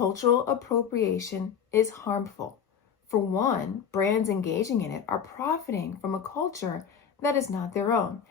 Cultural appropriation is harmful. For one, brands engaging in it are profiting from a culture that is not their own.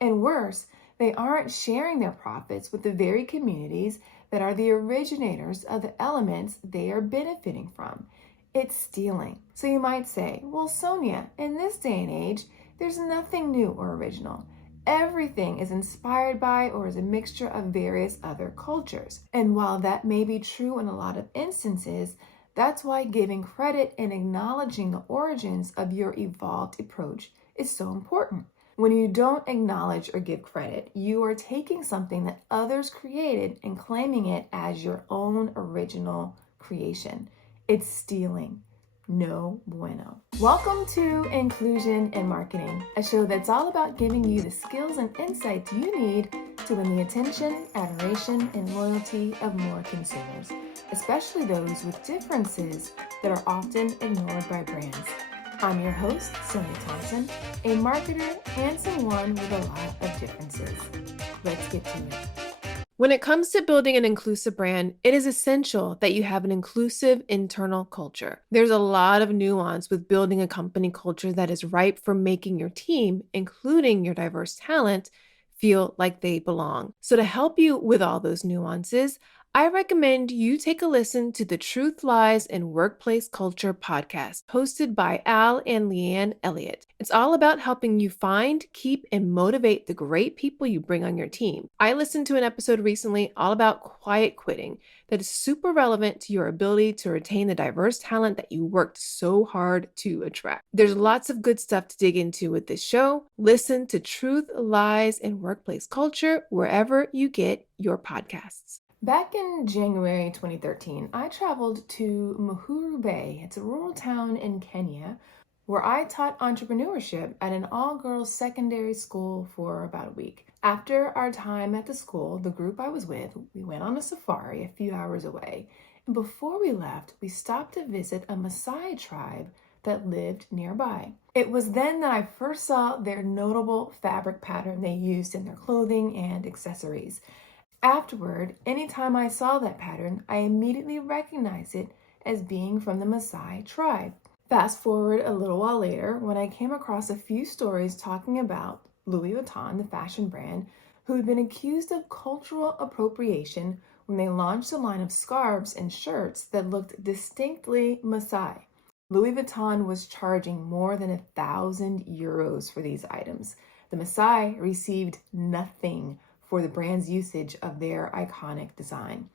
And worse, they aren't sharing their profits with the very communities that are the originators of the elements they are benefiting from. It's stealing. So you might say, well, Sonia, in this day and age, there's nothing new or original. Everything is inspired by or is a mixture of various other cultures. And while that may be true in a lot of instances, that's why giving credit and acknowledging the origins of your evolved approach is so important. When you don't acknowledge or give credit, you are taking something that others created and claiming it as your own original creation. It's stealing. No bueno. Welcome to Inclusion in Marketing, a show that's all about giving you the skills and insights you need to win the attention, adoration, and loyalty of more consumers, especially those with differences that are often ignored by brands. I'm your host, Sonia Thompson, a marketer and someone with a lot of differences. Let's get to it. When it comes to building an inclusive brand, it is essential that you have an inclusive internal culture. There's a lot of nuance with building a company culture that is ripe for making your team, including your diverse talent, feel like they belong. So to help you with all those nuances, I recommend you take a listen to the Truth, Lies, and Workplace Culture podcast, hosted by Al and Leanne Elliott. It's all about helping you find, keep, and motivate the great people you bring on your team. I listened to an episode recently all about quiet quitting that is super relevant to your ability to retain the diverse talent that you worked so hard to attract. There's lots of good stuff to dig into with this show. Listen to Truth, Lies, and Workplace Culture wherever you get your podcasts. Back in January 2013, I traveled to Muhuru Bay. It's a rural town in Kenya where I taught entrepreneurship at an all-girls secondary school for about a week. After our time at the school, the group I was with, we went on a safari a few hours away. And before we left, we stopped to visit a Maasai tribe that lived nearby. It was then that I first saw their notable fabric pattern they used in their clothing and accessories. Afterward, anytime I saw that pattern, I immediately recognized it as being from the Maasai tribe. Fast forward a little while later, when I came across a few stories talking about Louis Vuitton, the fashion brand, who had been accused of cultural appropriation when they launched a line of scarves and shirts that looked distinctly Maasai. Louis Vuitton was charging more than 1,000 euros for these items. The Maasai received nothing for the brand's usage of their iconic design.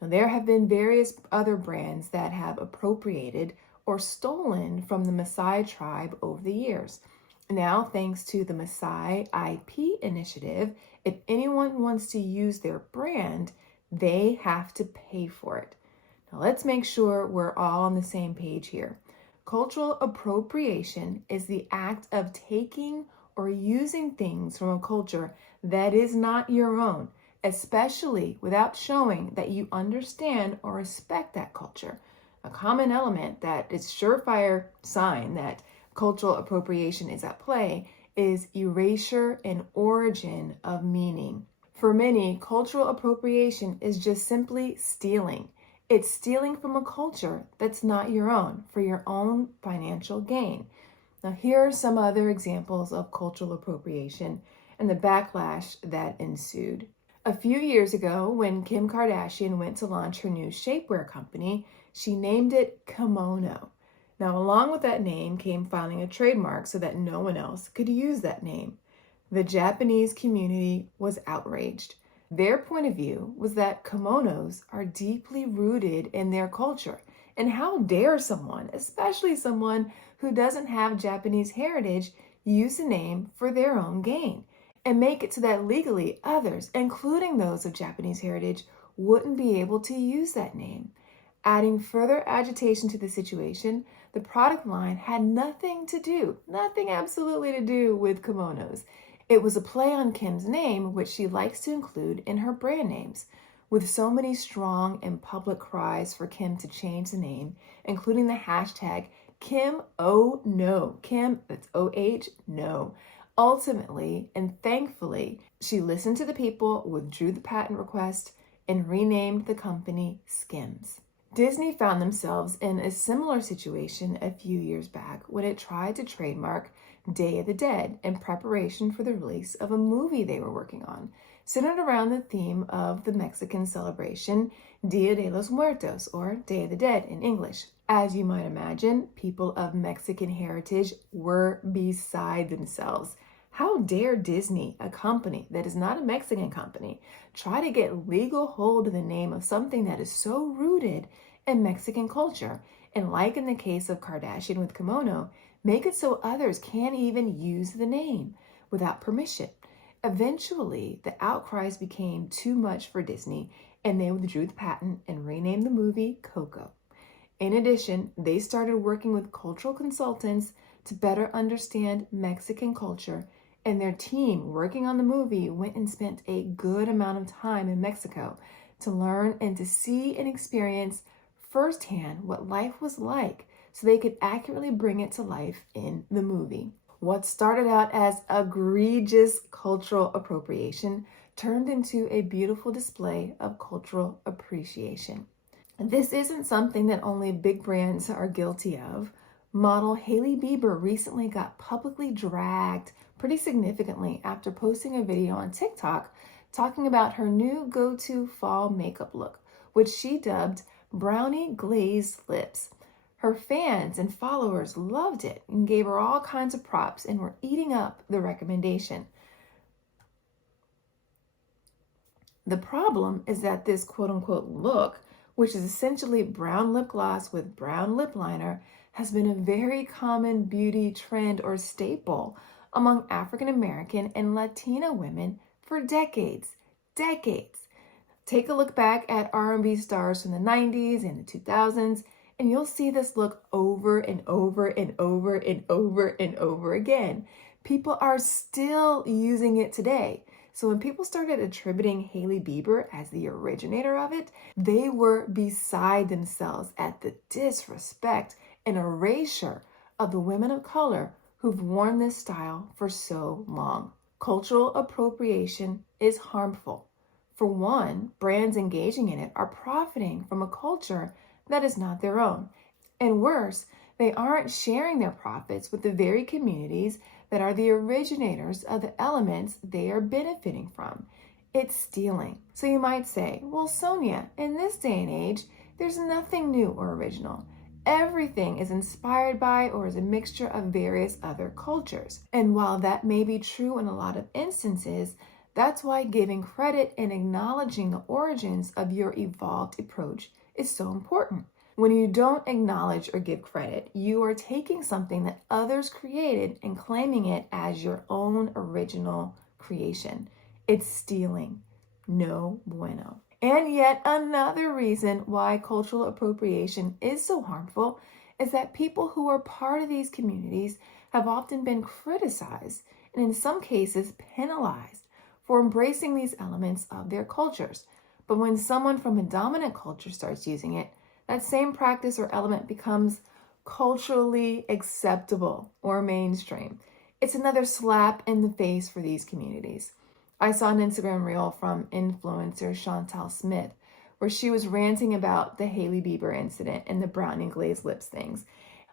Now, there have been various other brands that have appropriated or stolen from the Maasai tribe over the years. Now, thanks to the Maasai IP initiative, if anyone wants to use their brand, they have to pay for it. Now, let's make sure we're all on the same page here. Cultural appropriation is the act of taking or using things from a culture that is not your own, especially without showing that you understand or respect that culture. A common element that is surefire sign that cultural appropriation is at play is erasure and origin of meaning. For many, cultural appropriation is just simply stealing. It's stealing from a culture that's not your own for your own financial gain. Now, here are some other examples of cultural appropriation and the backlash that ensued. A few years ago, when Kim Kardashian went to launch her new shapewear company, she named it Kimono. Now, along with that name came filing a trademark so that no one else could use that name. The Japanese community was outraged. Their point of view was that kimonos are deeply rooted in their culture. And how dare someone, especially someone who doesn't have Japanese heritage, use the name for their own gain and make it so that legally others, including those of Japanese heritage, wouldn't be able to use that name. Adding further agitation to the situation, the product line had nothing absolutely to do with kimonos. It was a play on Kim's name, which she likes to include in her brand names. With so many strong and public cries for Kim to change the name, including the hashtag Kim Oh No, Kim, that's O-H, no. Ultimately, and thankfully, she listened to the people, withdrew the patent request, and renamed the company Skims. Disney found themselves in a similar situation a few years back when it tried to trademark Day of the Dead in preparation for the release of a movie they were working on, centered around the theme of the Mexican celebration Dia de los Muertos, or Day of the Dead in English. As you might imagine, people of Mexican heritage were beside themselves. How dare Disney, a company that is not a Mexican company, try to get legal hold of the name of something that is so rooted in Mexican culture, and like in the case of Kardashian with kimono, make it so others can't even use the name without permission. Eventually, the outcries became too much for Disney, and they withdrew the patent and renamed the movie Coco. In addition, they started working with cultural consultants to better understand Mexican culture, and their team working on the movie went and spent a good amount of time in Mexico to learn and to see and experience firsthand what life was like so they could accurately bring it to life in the movie. What started out as egregious cultural appropriation turned into a beautiful display of cultural appreciation. This isn't something that only big brands are guilty of. Model Hailey Bieber recently got publicly dragged pretty significantly after posting a video on TikTok talking about her new go-to fall makeup look, which she dubbed brownie glazed lips. Her fans and followers loved it and gave her all kinds of props and were eating up the recommendation. The problem is that this quote-unquote look, which is essentially brown lip gloss with brown lip liner, has been a very common beauty trend or staple among African American and Latina women for decades. Take a look back at R&B stars from the 90s and the 2000s, and you'll see this look over and over and over and over and over again. People are still using it today. So when people started attributing Hailey Bieber as the originator of it, they were beside themselves at the disrespect and erasure of the women of color who've worn this style for so long. Cultural appropriation is harmful. For one, brands engaging in it are profiting from a culture that is not their own. And worse, they aren't sharing their profits with the very communities that are the originators of the elements they are benefiting from. It's stealing. So you might say, well, Sonia, in this day and age, there's nothing new or original. Everything is inspired by or is a mixture of various other cultures. And while that may be true in a lot of instances, that's why giving credit and acknowledging the origins of your evolved approach is so important. When you don't acknowledge or give credit, you are taking something that others created and claiming it as your own original creation. It's stealing. No bueno. And yet another reason why cultural appropriation is so harmful is that people who are part of these communities have often been criticized and in some cases penalized for embracing these elements of their cultures. But when someone from a dominant culture starts using it, that same practice or element becomes culturally acceptable or mainstream. It's another slap in the face for these communities. I saw an Instagram reel from influencer Chantal Smith where she was ranting about the Hailey Bieber incident and the brownie glazed lips things.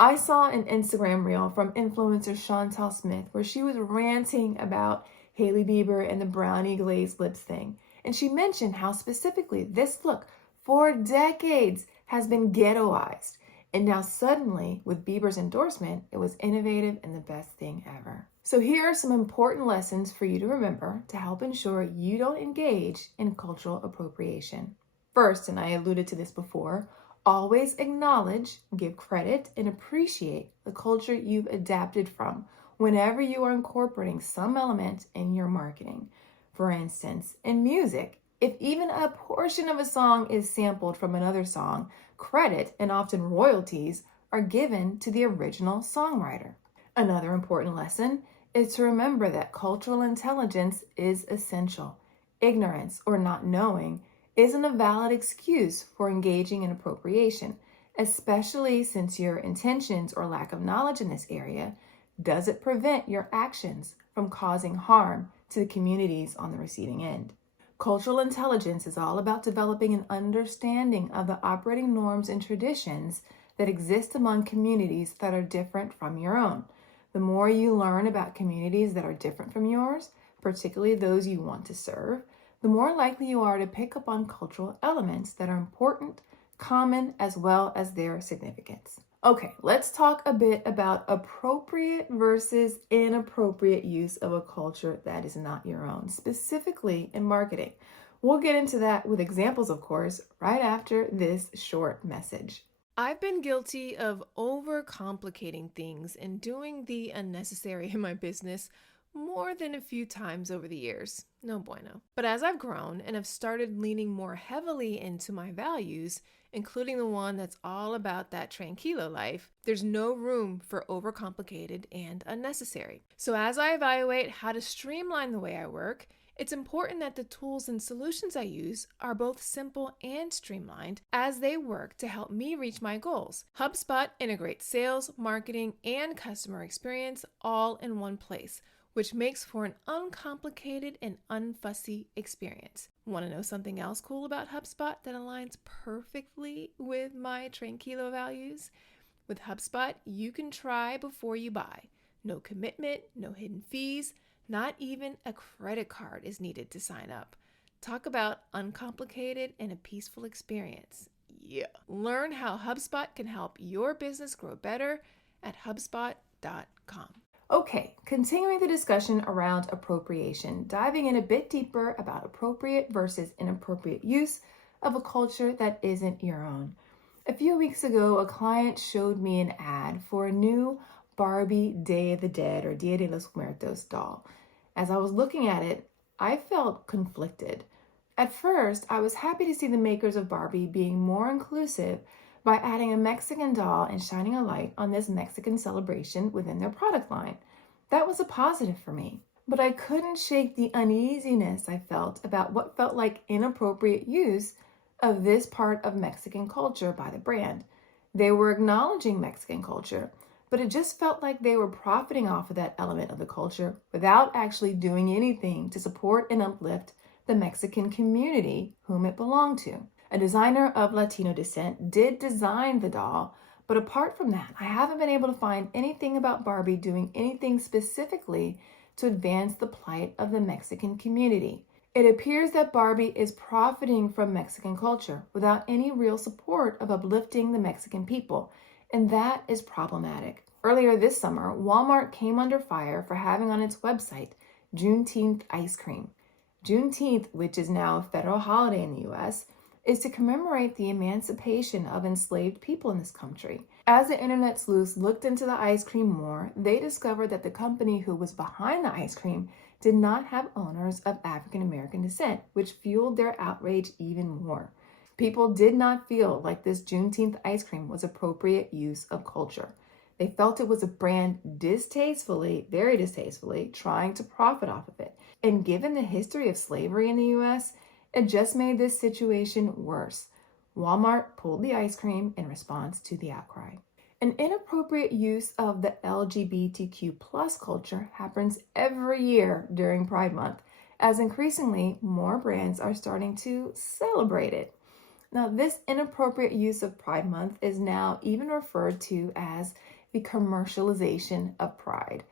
I saw an Instagram reel from influencer Chantal Smith where she was ranting about Hailey Bieber and the brownie glazed lips thing. And she mentioned how specifically this look for decades has been ghettoized. And now suddenly, with Bieber's endorsement, it was innovative and the best thing ever. So here are some important lessons for you to remember to help ensure you don't engage in cultural appropriation. First, and I alluded to this before, always acknowledge, give credit, and appreciate the culture you've adapted from whenever you are incorporating some element in your marketing. For instance, in music, if even a portion of a song is sampled from another song, credit and often royalties are given to the original songwriter. Another important lesson is to remember that cultural intelligence is essential. Ignorance or not knowing isn't a valid excuse for engaging in appropriation, especially since your intentions or lack of knowledge in this area doesn't prevent your actions from causing harm to the communities on the receiving end. Cultural intelligence is all about developing an understanding of the operating norms and traditions that exist among communities that are different from your own. The more you learn about communities that are different from yours, particularly those you want to serve, the more likely you are to pick up on cultural elements that are important, common, as well as their significance. Okay, let's talk a bit about appropriate versus inappropriate use of a culture that is not your own, specifically in marketing. We'll get into that with examples, of course, right after this short message. I've been guilty of overcomplicating things and doing the unnecessary in my business more than a few times over the years. No bueno. But as I've grown and have started leaning more heavily into my values, including the one that's all about that tranquilo life, there's no room for overcomplicated and unnecessary. So as I evaluate how to streamline the way I work, it's important that the tools and solutions I use are both simple and streamlined as they work to help me reach my goals. HubSpot integrates sales, marketing, and customer experience all in one place, which makes for an uncomplicated and unfussy experience. Want to know something else cool about HubSpot that aligns perfectly with my Tranquilo values? With HubSpot, you can try before you buy. No commitment, no hidden fees, not even a credit card is needed to sign up. Talk about uncomplicated and a peaceful experience. Yeah. Learn how HubSpot can help your business grow better at HubSpot.com. Okay, continuing the discussion around appropriation, diving in a bit deeper about appropriate versus inappropriate use of a culture that isn't your own. A few weeks ago, a client showed me an ad for a new Barbie Day of the Dead or Dia de los Muertos doll. As I was looking at it, I felt conflicted. At first, I was happy to see the makers of Barbie being more inclusive by adding a Mexican doll and shining a light on this Mexican celebration within their product line. That was a positive for me. But I couldn't shake the uneasiness I felt about what felt like inappropriate use of this part of Mexican culture by the brand. They were acknowledging Mexican culture, but it just felt like they were profiting off of that element of the culture without actually doing anything to support and uplift the Mexican community whom it belonged to. A designer of Latino descent did design the doll, but apart from that, I haven't been able to find anything about Barbie doing anything specifically to advance the plight of the Mexican community. It appears that Barbie is profiting from Mexican culture without any real support of uplifting the Mexican people, and that is problematic. Earlier this summer, Walmart came under fire for having on its website Juneteenth ice cream. Juneteenth, which is now a federal holiday in the U.S., is to commemorate the emancipation of enslaved people in this country. As the internet sleuths looked into the ice cream more, they discovered that the company who was behind the ice cream did not have owners of African American descent, which fueled their outrage even more. People did not feel like this Juneteenth ice cream was appropriate use of culture. They felt it was a brand distastefully, very distastefully, trying to profit off of it. And given the history of slavery in the U.S., it just made this situation worse. Walmart pulled the ice cream in response to the outcry. An inappropriate use of the LGBTQ plus culture happens every year during Pride Month, as increasingly more brands are starting to celebrate it. Now, this inappropriate use of Pride Month is now even referred to as the commercialization of pride.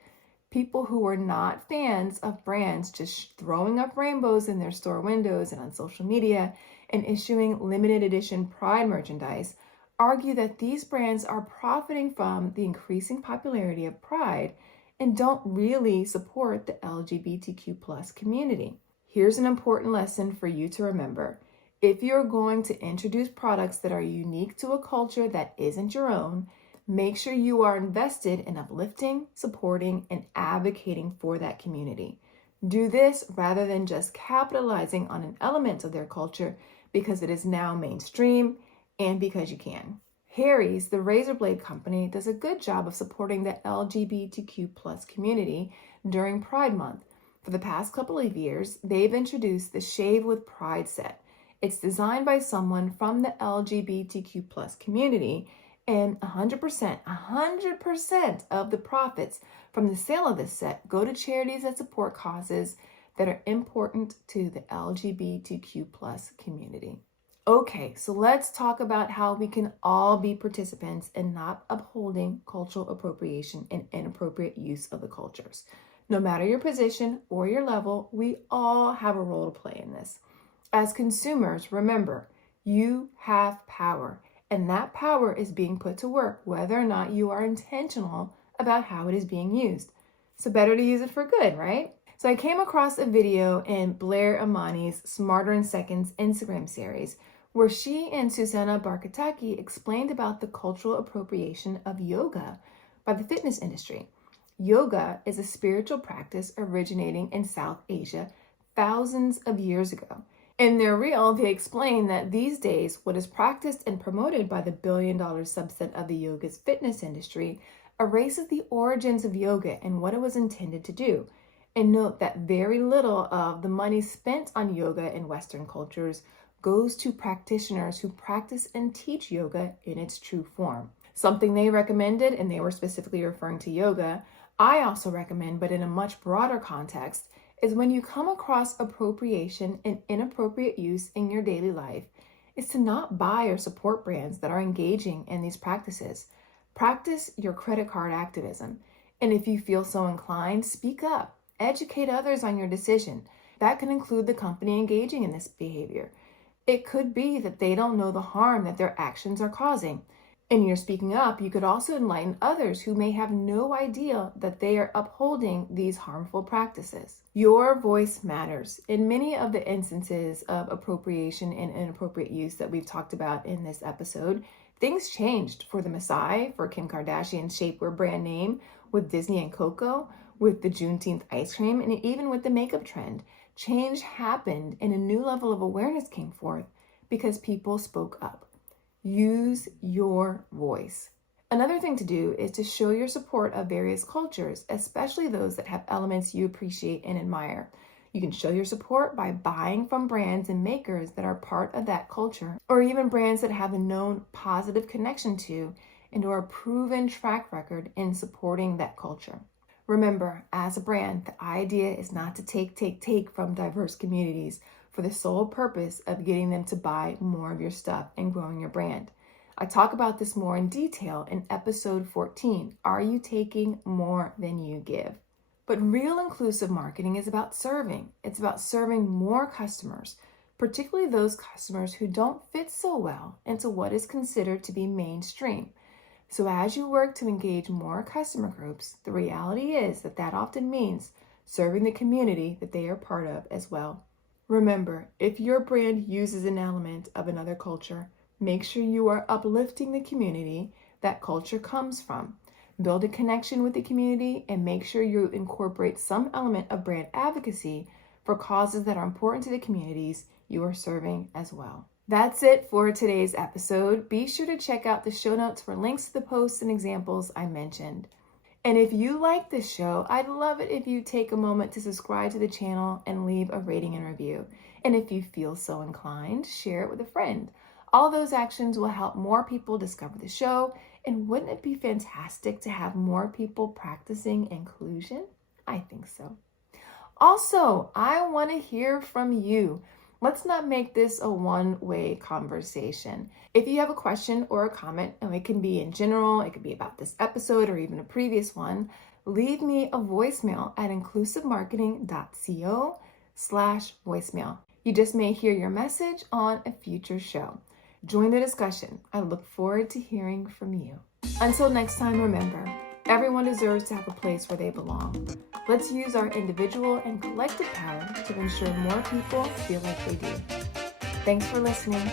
People who are not fans of brands just throwing up rainbows in their store windows and on social media and issuing limited edition Pride merchandise argue that these brands are profiting from the increasing popularity of Pride and don't really support the LGBTQ plus community. Here's an important lesson for you to remember. If you're going to introduce products that are unique to a culture that isn't your own, make sure you are invested in uplifting, supporting, and advocating for that community. Do this rather than just capitalizing on an element of their culture because it is now mainstream and because you can. Harry's, the razor blade company, does a good job of supporting the LGBTQ plus community during Pride Month. For the past couple of years, they've introduced the Shave with Pride set. It's designed by someone from the LGBTQ plus community, and 100% of the profits from the sale of this set go to charities that support causes that are important to the LGBTQ plus community. Okay, so let's talk about how we can all be participants in not upholding cultural appropriation and inappropriate use of the cultures. No matter your position or your level, we all have a role to play in this. As consumers, remember, you have power, and that power is being put to work whether or not you are intentional about how it is being used. So better to use it for good, right? So I came across a video in Blair Imani's Smarter in Seconds Instagram series where she and Susanna Barkataki explained about the cultural appropriation of yoga by the fitness industry. Yoga is a spiritual practice originating in South Asia thousands of years ago. In their reel, they explain that these days, what is practiced and promoted by the billion-dollar subset of the yoga's fitness industry erases the origins of yoga and what it was intended to do. And note that very little of the money spent on yoga in Western cultures goes to practitioners who practice and teach yoga in its true form. Something they recommended, and they were specifically referring to yoga, I also recommend, but in a much broader context, is when you come across appropriation and inappropriate use in your daily life, is to not buy or support brands that are engaging in these practices. Practice your credit card activism. And if you feel so inclined, speak up. Educate others on your decision. That can include the company engaging in this behavior. It could be that they don't know the harm that their actions are causing. In your speaking up, you could also enlighten others who may have no idea that they are upholding these harmful practices. Your voice matters. In many of the instances of appropriation and inappropriate use that we've talked about in this episode, things changed for the Maasai, for Kim Kardashian's shapewear brand name, with Disney and Coco, with the Juneteenth ice cream, and even with the makeup trend. Change happened and a new level of awareness came forth because people spoke up. Use your voice. Another thing to do is to show your support of various cultures, especially those that have elements you appreciate and admire. You can show your support by buying from brands and makers that are part of that culture, or even brands that have a known positive connection to and or a proven track record in supporting that culture. Remember, as a brand, the idea is not to take from diverse communities for the sole purpose of getting them to buy more of your stuff and growing your brand. I talk about this more in detail in episode 14, Are You Taking More Than You Give? But real inclusive marketing is about serving. It's about serving more customers, particularly those customers who don't fit so well into what is considered to be mainstream. So as you work to engage more customer groups, the reality is that often means serving the community that they are part of as well. Remember, if your brand uses an element of another culture, make sure you are uplifting the community that culture comes from. Build a connection with the community and make sure you incorporate some element of brand advocacy for causes that are important to the communities you are serving as well. That's it for today's episode. Be sure to check out the show notes for links to the posts and examples I mentioned. And if you like this show, I'd love it if you take a moment to subscribe to the channel and leave a rating and review. And if you feel so inclined, share it with a friend. All those actions will help more people discover the show. And wouldn't it be fantastic to have more people practicing inclusion? I think so. Also, I want to hear from you. Let's not make this a one-way conversation. If you have a question or a comment, and it can be in general, it could be about this episode or even a previous one, leave me a voicemail at inclusivemarketing.co/voicemail. You just may hear your message on a future show. Join the discussion. I look forward to hearing from you. Until next time, remember, everyone deserves to have a place where they belong. Let's use our individual and collective power to ensure more people feel like they do. Thanks for listening.